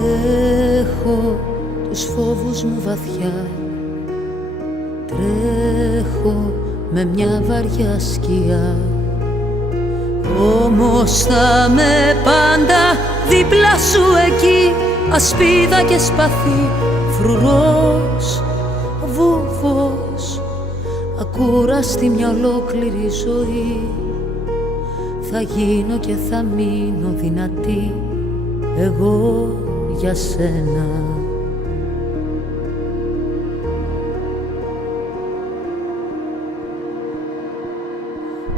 Έχω τους φόβους μου βαθιά, τρέχω με μια βαριά σκιά, όμως θα με πάντα δίπλα σου εκεί, ασπίδα και σπαθί, φρουρός, βούβος, ακούραστη μια ολόκληρη ζωή. Θα γίνω και θα μείνω δυνατή εγώ για σένα.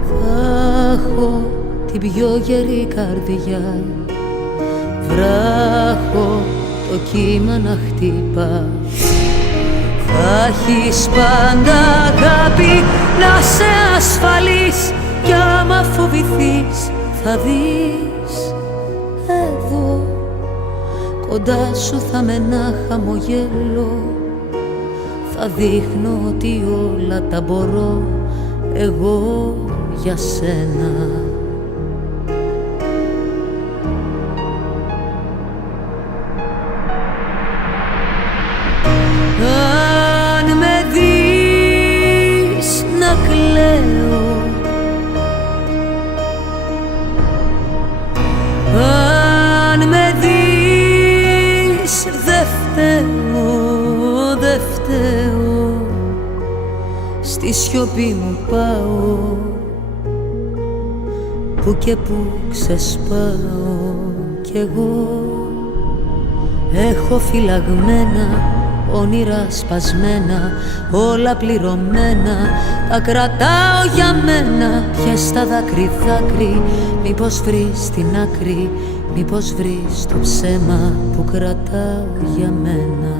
Θα έχω την πιο γερή καρδιά, βράχω το κύμα να χτύπα. Θα έχεις πάντα αγάπη, να σε ασφαλής, κι άμα φοβηθείς θα δεις εδώ κοντά σου θα με ένα χαμογέλο. Θα δείχνω ότι όλα τα μπορώ εγώ για σένα. Αν με δεις να κλαίω, αν με δεις δε φταίω, δε φταίω, στη σιωπή μου πάω, που και που ξεσπάω κι εγώ. Έχω φυλαγμένα όνειρα σπασμένα, όλα πληρωμένα, τα κρατάω για μένα. Πιες τα δάκρυ δάκρυ, μήπως βρεις την άκρη, μήπως βρεις το ψέμα που κρατάω για μένα.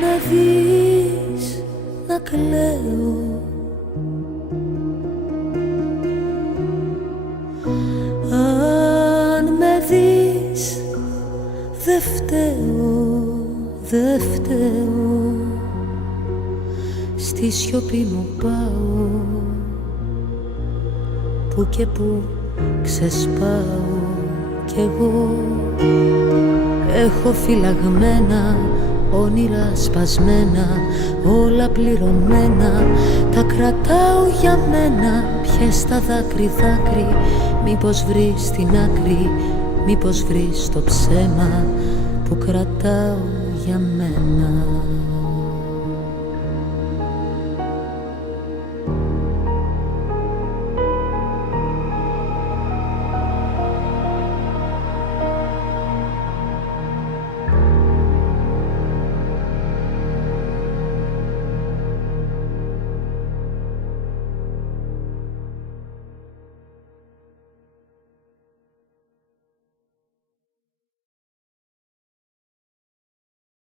Να δεις να κλαίω, αν με δεις δε φταίω, δε φταίω, στη σιωπή μου πάω, που και που ξεσπάω κι εγώ. Έχω φυλαγμένα όνειρα σπασμένα, όλα πληρωμένα, τα κρατάω για μένα. Πιες τα δάκρυ δάκρυ, μήπως βρεις την άκρη, μήπως βρεις το ψέμα που κρατάω για μένα.